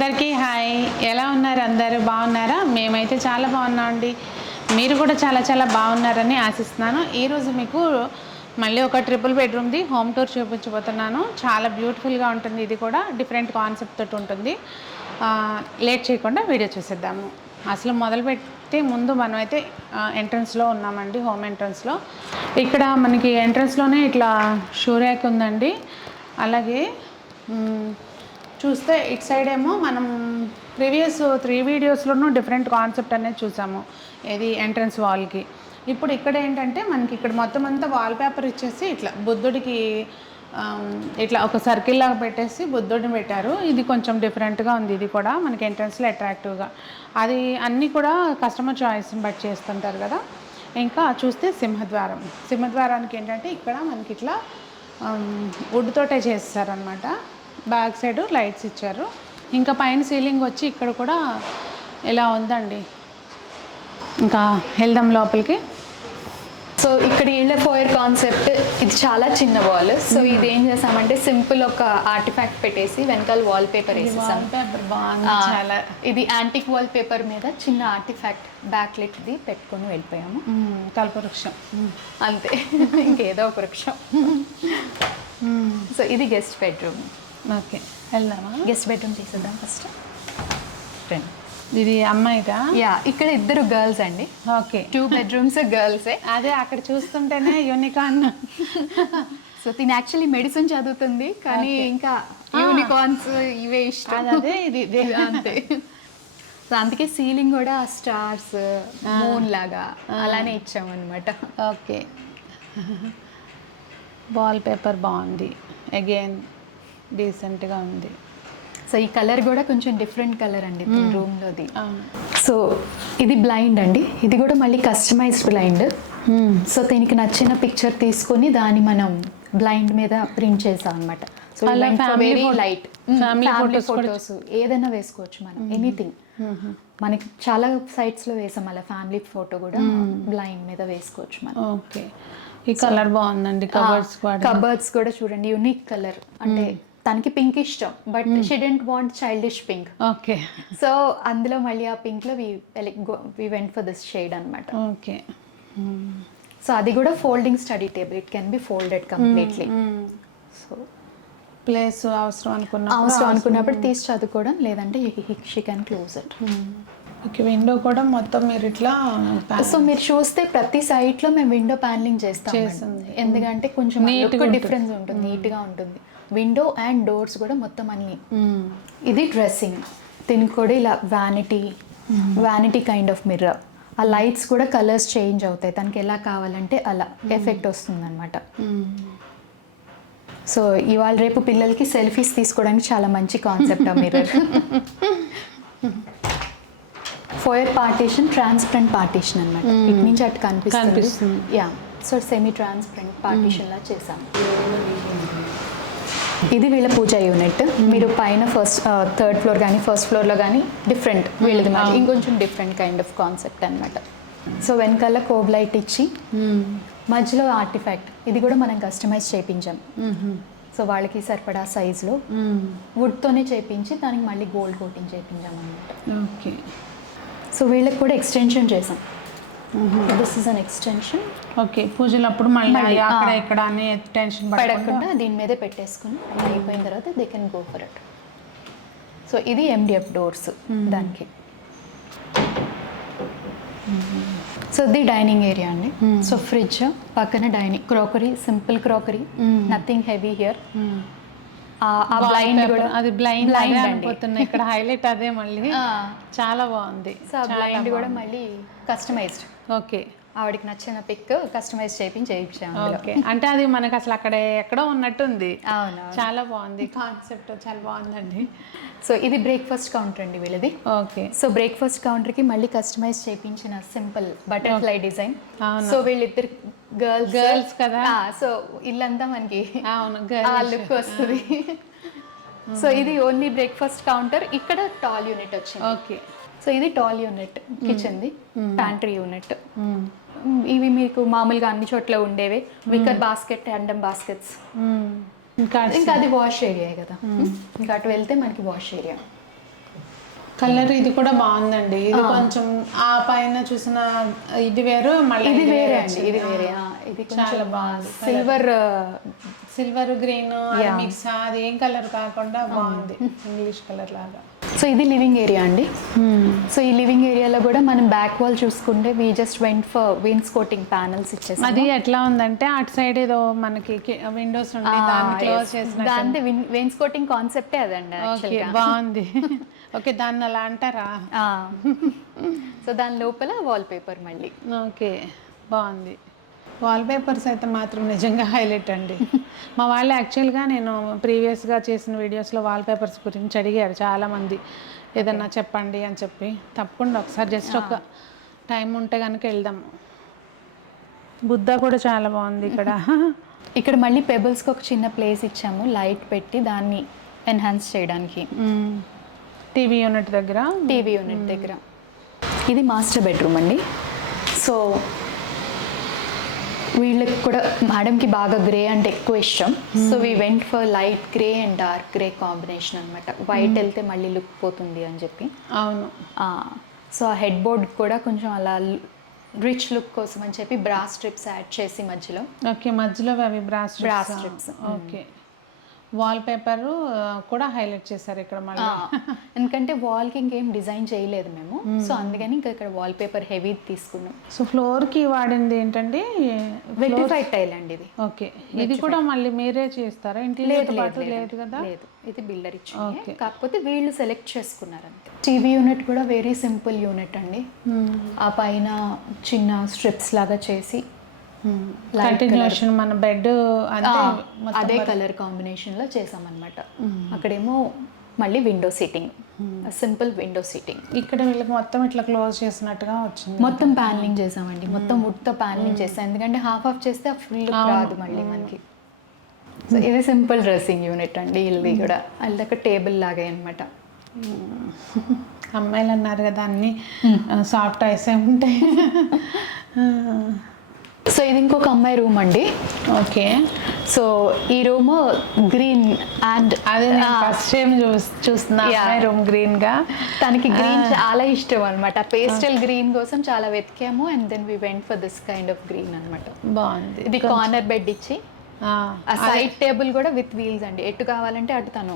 అందరికీ హాయ్. ఎలా ఉన్నారు? అందరూ బాగున్నారా? మేమైతే చాలా బాగున్నామండి. మీరు కూడా చాలా చాలా బాగున్నారని ఆశిస్తున్నాను. ఈరోజు మీకు మళ్ళీ ఒక ట్రిపుల్ బెడ్రూమ్ది హోమ్ టూర్ చూపించబోతున్నాను. చాలా బ్యూటిఫుల్గా ఉంటుంది. ఇది కూడా డిఫరెంట్ కాన్సెప్ట్ తోటి ఉంటుంది. లేట్ చేయకుండా వీడియో చూసేద్దాము. అసలు మొదలుపెట్టే ముందు మనమైతే ఎంట్రన్స్లో ఉన్నామండి. హోమ్ ఎంట్రన్స్లో ఇక్కడ మనకి ఎంట్రన్స్లోనే ఇట్లా షూ ర్యాక్ ఉందండి. అలాగే చూస్తే ఇటు సైడ్ ఏమో మనం ప్రీవియస్ 3 వీడియోస్లోనూ డిఫరెంట్ కాన్సెప్ట్ అనేది చూసాము. ఇది ఎంట్రన్స్ వాల్కి. ఇప్పుడు ఇక్కడ ఏంటంటే మనకి ఇక్కడ మొత్తం అంతా వాల్ పేపర్ ఇచ్చేసి ఇట్లా బుద్ధుడికి ఇట్లా ఒక సర్కిల్ లాగా పెట్టేసి బుద్ధుడిని పెట్టారు. ఇది కొంచెం డిఫరెంట్గా ఉంది. ఇది కూడా మనకి ఎంట్రన్స్లో అట్రాక్టివ్గా అది అన్నీ కూడా కస్టమర్ చాయిస్ని బట్టి చేస్తుంటారు కదా. ఇంకా చూస్తే సింహద్వారానికి ఏంటంటే ఇక్కడ మనకి ఇట్లా వుడ్ తోటే చేస్తారనమాట. బ్యాక్ సైడ్ లైట్స్ ఇచ్చారు. ఇంకా పైన సీలింగ్ వచ్చి ఇక్కడ కూడా ఇలా ఉందండి. ఇంకా వెళ్దాం లోపలికి. సో ఇక్కడ ఇళ్ళ ఫోయర్ కాన్సెప్ట్ ఇది చాలా చిన్న వాల్. సో ఇది ఏం చేసామంటే సింపుల్ ఒక ఆర్టిఫాక్ట్ పెట్టేసి వెనకాల వాల్ పేపర్ వేసేసాం. చాలా ఇది యాంటిక్ వాల్ పేపర్ మీద చిన్న ఆర్టిఫాక్ట్ బ్యాక్లెట్ది పెట్టుకొని వెళ్ళిపోయాము. కల్పవృక్షం అంతే, ఇంకేదో ఒక వృక్షం. సో ఇది గెస్ట్ బెడ్రూమ్. ఓకే, వెళ్దామా? గెస్ట్ బెడ్రూమ్ తీసేద్దాం ఫస్ట్. ఇది అమ్మాయిదా? యా, ఇక్కడ ఇద్దరు గర్ల్స్ అండి. Okay, 2 bedrooms గర్ల్సే. అదే అక్కడ చూస్తుంటేనే యూనికార్న్. సో తిని యాక్చువల్లీ మెడిసిన్ చదువుతుంది, కానీ ఇంకా యూనికార్న్స్ ఇవే ఇష్టం. అదే ఇది అంతే. సో అందుకే సీలింగ్ కూడా స్టార్స్ మూన్ లాగా అలానే ఇచ్చామన్నమాట. ఓకే, వాల్ పేపర్ బాగుంది. అగైన్ డీసెంట్గా ఉంది. సో ఈ కలర్ కూడా కొంచెం డిఫరెంట్ కలర్ అండి రూమ్లోది. సో ఇది బ్లైండ్ అండి. ఇది కూడా మళ్ళీ కస్టమైజ్డ్ బ్లైండ్. సో దీనికి నచ్చిన పిక్చర్ తీసుకొని దాన్ని మనం బ్లైండ్ మీద ప్రింట్ చేసాం అనమాట. So very light family photos ఏదైనా వేసుకోవచ్చు మనం, ఎనీథింగ్. మనకి చాలా సైట్స్లో వేసాం అలా ఫ్యామిలీ ఫోటో కూడా బ్లైండ్ మీద వేసుకోవచ్చు మనం. ఓకే, ఈ కలర్ బాగుందండి. కబర్డ్స్ కూడా చూడండి, యూనిక్ కలర్. అంటే తనకి పింక్ ఇష్టం, but she didn't want childish pink. Okay, so అందులో మళ్ళీ ఆ పింక్లో we went for this shade అనమాట. ఓకే, సో అది కూడా folding study table. It can be folded completely. So place అవసరం అనుకున్నప్పుడు తీసి చదువుకోవడం, లేదంటే she can close it. Okay, window కూడా మొత్తం మీరు ఇట్లా. సో మీరు చూస్తే ప్రతి సైట్లో మేము విండో ప్యానలింగ్ చేస్తాం, ఎందుకంటే కొంచెం డిఫరెన్స్ ఉంటుంది, నీట్గా ఉంటుంది. విండో అండ్ డోర్స్ కూడా మొత్తం అన్ని. ఇది డ్రెస్సింగ్. దీనికి కూడా ఇలా వ్యానిటీ కైండ్ ఆఫ్ మిర్రర్. ఆ లైట్స్ కూడా కలర్స్ చేంజ్ అవుతాయి, తనకి ఎలా కావాలంటే అలా ఎఫెక్ట్ వస్తుంది అనమాట. సో ఇవాళ రేపు పిల్లలకి సెల్ఫీస్ తీసుకోవడానికి చాలా మంచి కాన్సెప్ట్ ఆ mirror. Foyer partition transparent partition అనమాట. ఇటు నుంచి అటు కనిపిస్తుంది. Yeah, so semi transparent partition లా చేసాం. ఇది వీళ్ళ పూజ యూనిట్. మీరు పైన థర్డ్ ఫ్లోర్ కానీ ఫస్ట్ ఫ్లోర్లో కానీ డిఫరెంట్, వీళ్ళది మరి ఇంకొంచెం డిఫరెంట్ కైండ్ ఆఫ్ కాన్సెప్ట్ అనమాట. సో వెనకాల కోబ్ లైట్ ఇచ్చి మధ్యలో ఆర్టిఫాక్ట్. ఇది కూడా మనం కస్టమైజ్ చేయించాం. సో వాళ్ళకి సరిపడా సైజులో వుడ్తోనే చేయించి దానికి మళ్ళీ గోల్డ్ కోటింగ్ చేయించాం అనమాట. ఓకే, సో వీళ్ళకి కూడా ఎక్స్టెన్షన్ చేసాం. This is an extension. Okay, పూజలప్పుడు మళ్ళీ అక్కడ ఇక్కడ అని టెన్షన్ పడకుండా దీని మీదే పెట్టేసుకుని అయిపోయిన తర్వాత they can go for it. So ఇది MDF డోర్స్ దానికి. సో ఇది డైనింగ్ ఏరియా అండి. సో ఫ్రిడ్జ్ పక్కన dining, crockery, simple crockery, nothing heavy here. Blind కూడా అది బ్లైండ్ అయిపోతున్నాయి ఇక్కడ. హైలైట్ అదే మళ్ళీ చాలా బాగుంది. సో బ్లైండ్ కూడా మళ్ళీ కస్టమైజ్డ్. ఓకే, ఆవిడకి నచ్చిన పిక్ కస్టమైజ్ చేయించాము. ఓకే, అంటే అది మనకు అసలు అక్కడ ఎక్కడో ఉన్నట్టుంది. అవును, చాలా బాగుంది కాన్సెప్ట్, చాలా బాగుందండి. సో ఇది బ్రేక్ఫాస్ట్ కౌంటర్ అండి వీళ్ళది. ఓకే, సో బ్రేక్ఫాస్ట్ కౌంటర్కి మళ్ళీ కస్టమైజ్ చేయించిన సింపుల్ బటర్ఫ్లై డిజైన్. సో వీళ్ళిద్దరు గర్ల్స్ కదా. సో ఇల్లంతా మనకి లుక్ వస్తుంది. సో ఇది ఓన్లీ బ్రేక్ఫాస్ట్ కౌంటర్. ఇక్కడ టాల్ యూనిట్ వచ్చింది. ఓకే, సో ఇది టాల్ యూనిట్, కిచెన్ది ప్యాంట్రీ యూనిట్. ఇవి మీకు మామూలుగా అన్ని చోట్ల ఉండేవే వికర్ బాస్కెట్, హ్యాండమ్ బాస్కెట్స్. ఇంకా అది వాష్ ఏరియా కదా. ఇంకా అటు వెళ్తే మనకి వాష్ ఏరియా. కలర్ ఇది కూడా బాగుందండి. ఇది కొంచెం ఆ పైన చూసిన ఇది వేరు, మళ్ళీ ఇది వేరే అండి, ఇది వేరే. ఇది చాలా బాగుంది. సిల్వర్ గ్రీన్ మిక్స్, అది ఏం కలర్ కాకుండా బాగుంది, ఇంగ్లీష్ కలర్ లాగా. సో ఇది లివింగ్ ఏరియా అండి. సో ఈ లివింగ్ ఏరియాలో కూడా మనం బ్యాక్ వాల్ చూసుకుంటే we just went for wainscoting panels ఇచ్చేసాం. అది ఎట్లా ఉందంటే అటు సైడ్ ఏదో మనకి విండోస్ ఉండి దాన్ని క్లోజ్ చేసిన దాంతో వెయిన్స్కోటింగ్ కాన్సెప్టే అదండి. ఓకే, బాగుంది. ఓకే, దాన్ని అలా అంటారా? సో దాని లోపల వాల్ పేపర్ మళ్ళీ. ఓకే, బాగుంది. వాల్ పేపర్స్ అయితే మాత్రం నిజంగా హైలైట్ అండి. మా వాళ్ళు యాక్చువల్గా నేను ప్రీవియస్గా చేసిన వీడియోస్లో వాల్ పేపర్స్ గురించి అడిగారు చాలామంది, ఏదన్నా చెప్పండి అని చెప్పి. తప్పకుండా ఒకసారి జస్ట్ ఒక టైం ఉంటే కనుక వెళ్దాము. బుద్ధ కూడా చాలా బాగుంది ఇక్కడ. ఇక్కడ మళ్ళీ పెబుల్స్కి ఒక చిన్న ప్లేస్ ఇచ్చాము, లైట్ పెట్టి దాన్ని ఎన్హాన్స్ చేయడానికి. టీవీ యూనిట్ దగ్గర. ఇది మాస్టర్ బెడ్రూమ్ అండి. సో వీళ్ళకి కూడా మేడంకి బాగా గ్రే అంటే ఎక్కువ ఇష్టం. So we went for light grey and dark grey combination అనమాట. వైట్ వెళ్తే మళ్ళీ లుక్ పోతుంది అని చెప్పి. అవును. సో ఆ హెడ్ బోర్డ్ కూడా కొంచెం అలా రిచ్ లుక్ కోసం అని చెప్పి బ్రాస్ స్ట్రిప్స్ యాడ్ చేసి మధ్యలో. ఓకే, మధ్యలో అవి brass strips. Okay, wall paper కూడా హైలైట్ చేశారు ఇక్కడ మళ్ళీ. ఎందుకంటే వాల్కి ఇంకేం డిజైన్ చేయలేదు మేము, సో అందుకని ఇంకా ఇక్కడ వాల్ పేపర్ హెవీ తీసుకున్నాం. సో ఫ్లోర్కి వాడింది ఏంటండి? వెట్రిఫైడ్ టైల్ అండి ఇది. ఓకే, ఇది కూడా మళ్ళీ మీరే చేస్తారా? ఇంటీరియర్ లేదు కదా? లేదు, ఇది బిల్డర్ ఇచ్చింది. కాకపోతే వీళ్ళు సెలెక్ట్ చేసుకున్నారు అంతే. టీవీ యూనిట్ కూడా వెరీ సింపుల్ యూనిట్ అండి. ఆ పైన చిన్న స్ట్రిప్స్ లాగా చేసి కంటిన్యూషన్ మన బెడ్ అదే కలర్ కాంబినేషన్ లో చేసామన్నమాట. అక్కడేమో మళ్ళీ window seating, simple window seating. ఇక్కడ వీళ్ళకి మొత్తం ఇట్లా క్లోజ్ చేసినట్టుగా వచ్చింది. మొత్తం ప్యానలింగ్ చేసామండి, మొత్తం వుడ్ తో ప్యానలింగ్ చేసాం. ఎందుకంటే హాఫ్ ఆఫ్ చేస్తే ఆ ఫుల్ రాదు మళ్ళీ మనకి. సో ఇది సింపుల్ డ్రెస్సింగ్ యూనిట్ అండి. ఇది కూడా అల్లక టేబుల్ లాగే అనమాట. అమ్మాయిలు అన్నారు కదా, అన్ని సాఫ్ట్ ఐసే ఉంటాయి. సో ఇది ఇంకొక అమ్మాయి రూమ్ అండి. ఓకే, సో ఈ రూమ్ గ్రీన్ అండ్ అదే ఫస్ట్ టైం చూస్తున్నా రూమ్ గ్రీన్ గా. తనకి గ్రీన్ చాలా ఇష్టం అనమాట. పేస్టల్ గ్రీన్ కోసం చాలా వెతికాము and then we went for this kind of green అనమాట. బాగుంది. ఇది కార్నర్ బెడ్ ఇచ్చి ఆ సైడ్ టేబుల్ కూడా విత్ వీల్స్ అండి. ఎటు కావాలంటే అటు తను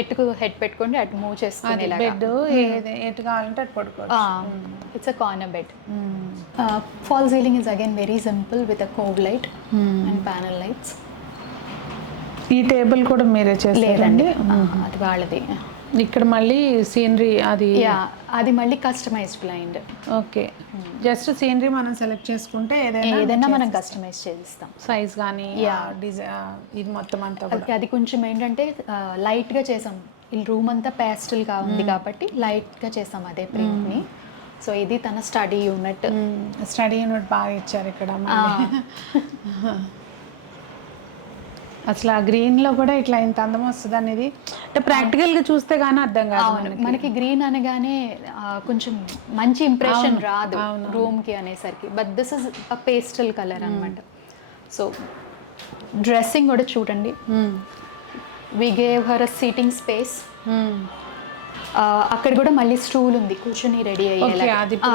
ఎటుకు హెడ్ పెట్టుకోండి, అటు మూవ్ చేసుకుని బెడ్ ఎటు కావాలంటే అటు పడుకోవచ్చు. It's a corner bed. Fall ceiling is again very simple with a CoV light and panel lights. ఈ టేబుల్ కూడా మీరే చేస్తారండి? అది వాళ్ళది. ఇక్కడ మళ్ళీ సీనరీ అది మళ్ళీ customized blind. Okay, just scenery మనం సెలెక్ట్ చేసుకుంటే ఏదైనా మనం కస్టమైజ్ చేస్తాం, సైజ్ కానీ డిజైన్ ఇది మొత్తం అంతా. అది కొంచెం ఏంటంటే లైట్గా చేసాం. ఈ రూమ్ అంతా ప్యాస్టల్గా ఉంది కాబట్టి లైట్గా చేసాం అదే ప్రింట్ని. సో ఇది తన స్టడీ యూనిట్. బాగా ఇచ్చారు ఇక్కడ. అసలు ఆ గ్రీన్లో కూడా ఇట్లా ఇంత అందం వస్తుంది అనేది అంటే ప్రాక్టికల్గా చూస్తే కానీ అర్థం కాదు. మనకి గ్రీన్ అనగానే కొంచెం మంచి ఇంప్రెషన్ రాదు రూమ్కి అనేసరికి. But this is a pastel colour అనమాట. సో డ్రెస్సింగ్ కూడా చూడండి. We gave her a seating space. అక్కడ కూడా మళ్ళీ స్టూల్ ఉంది, కూర్చొని రెడీ అయ్యేలా.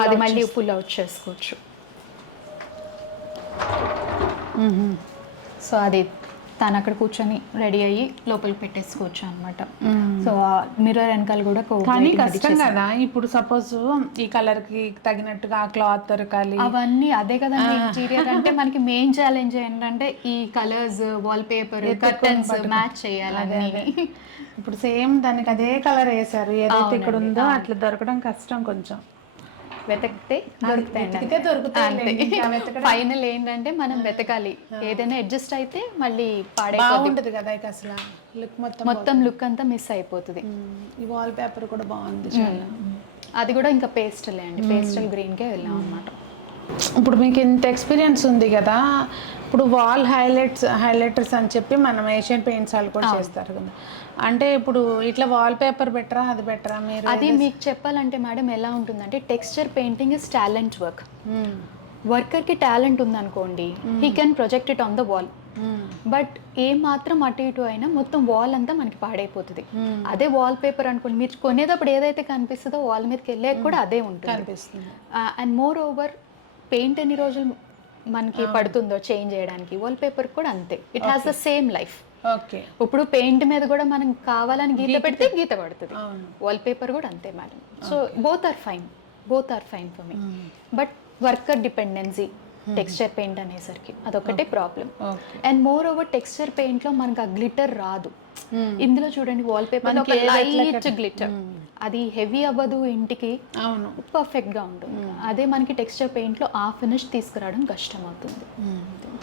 అది మళ్ళీ పుల్ అవుట్ చేసుకోవచ్చు. సో అది తను అక్కడ కూర్చొని రెడీ అయ్యి లోపలికి పెట్టేసుకోవచ్చు అనమాట. సో మిర్రర్ వెనకాల కూడా కానీ కష్టం కదా. ఇప్పుడు సపోజ్ ఈ కలర్ కి తగినట్టుగా క్లాత్ దొరకాలి, అవన్నీ అదే కదండి ఇంటీరియర్ అంటే. మనకి మెయిన్ ఛాలెంజ్ ఏంటంటే ఈ colours, wall paper, curtains match చేయాలి. ఇప్పుడు సేమ్ దానికి అదే కలర్ వేసారు, ఏదైతే ఇక్కడ ఉందో అట్లా దొరకడం కష్టం. కొంచెం వెతికితే దొరుకుతాయి. ఫైనల్ ఏంటంటే మనం వెతకాలి. ఏదైనా అడ్జస్ట్ అయితే మళ్ళీ పాడైపోతుంది కదా. అసలు మొత్తం లుక్ అంతా మిస్ అయిపోతుంది. ఈ వాల్ పేపర్ కూడా బాగుంది. అది కూడా ఇంకా పేస్టల్ అండి, పేస్టల్ గ్రీన్కే వెళ్ళాం అనమాట. ఇప్పుడు మీకు ఇంత ఎక్స్పీరియన్స్ ఉంది కదా, ఇప్పుడు వాల్ హైలైటర్స్ అని చెప్పి మనం ఏషియన్ పెయింట్స్ వాళ్ళు కూడా చేస్తారు కదా. అంటే ఇప్పుడు ఇట్లా వాల్ పేపర్ బెటరా అది బెటరా? మీరు అది మీకు చెప్పాలంటే మేడం ఎలా ఉంటుందంటే, texture painting is talent work. వర్కర్కి టాలెంట్ ఉందనుకోండి, he can project it on the wall. But ఏ మాత్రం అటు ఇటు అయినా మొత్తం వాల్ అంతా మనకి పాడైపోతుంది. అదే వాల్ పేపర్ అనుకోండి, మీరు కొనేటప్పుడు ఏదైతే కనిపిస్తుందో వాల్ మీదకి వెళ్ళాక కూడా అదే ఉంటుంది. అండ్ మోర్ ఓవర్ పెయింట్ ఎన్ని రోజులు మనకి పడుతుందో చేంజ్ చేయడానికి, వాల్ పేపర్ కూడా అంతే. It has the same life. Okay. ఇప్పుడు పెయింట్ మీద కూడా మనం కావాలని గీత పెడితే గీత పడుతుంది, వాల్ పేపర్ కూడా అంతే madam. So both are fine for me. But worker dependency texture paint అనేసరికి అదొకటే problem. And moreover texture paint లో మనకు ఆ గ్లిటర్ రాదు. ఇందులో చూడండి వాల్ పేపర్ లైట్ గ్లిటర్, అది హెవీ అవ్వదు, ఇంటికి పర్ఫెక్ట్ గా ఉంటుంది. అదే మనకి టెక్స్చర్ పెయింట్ లో ఆ ఫినిష్ తీసుకురావడం కష్టం అవుతుంది.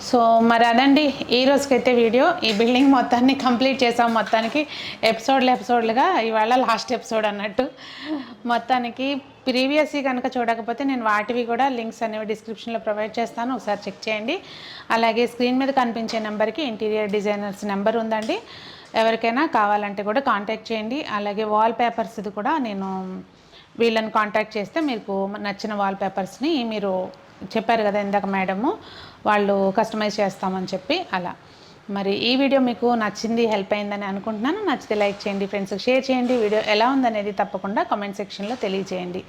సో మరి అదండి ఈ రోజుకైతే వీడియో. ఈ బిల్డింగ్ మొత్తాన్ని కంప్లీట్ చేసాం. మొత్తానికి ఎపిసోడ్లుగా ఇవాళ లాస్ట్ ఎపిసోడ్ అన్నట్టు. మొత్తానికి ప్రీవియస్గా కనుక చూడకపోతే నేను వాటివి కూడా లింక్స్ అనేవి డిస్క్రిప్షన్లో ప్రొవైడ్ చేస్తాను, ఒకసారి చెక్ చేయండి. అలాగే స్క్రీన్ మీద కనిపించే నెంబర్కి ఇంటీరియర్ డిజైనర్స్ నెంబర్ ఉందండి, ఎవరికైనా కావాలంటే కూడా కాంటాక్ట్ చేయండి. అలాగే వాల్ పేపర్స్ది కూడా నేను వీళ్ళని కాంటాక్ట్ చేస్తే మీకు నచ్చిన వాల్ పేపర్స్ని మీరు చెప్పారు కదా ఇందాక మేడము, వాళ్ళు కస్టమైజ్ చేస్తామని చెప్పి అలా. మరి ఈ వీడియో మీకు నచ్చింది, హెల్ప్ అయిందని అనుకుంటున్నాను. నచ్చితే లైక్ చేయండి, ఫ్రెండ్స్కి షేర్ చేయండి. వీడియో ఎలా ఉందనేది తప్పకుండా కామెంట్ సెక్షన్లో తెలియజేయండి.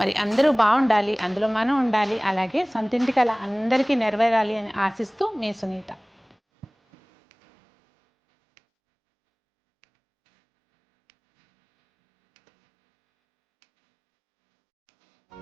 మరి అందరూ బాగుండాలి, అందులో మనం ఉండాలి, అలాగే సొంతింటికి అలా అందరికీ నెరవేరాలి అని ఆశిస్తూ మీ సునీత.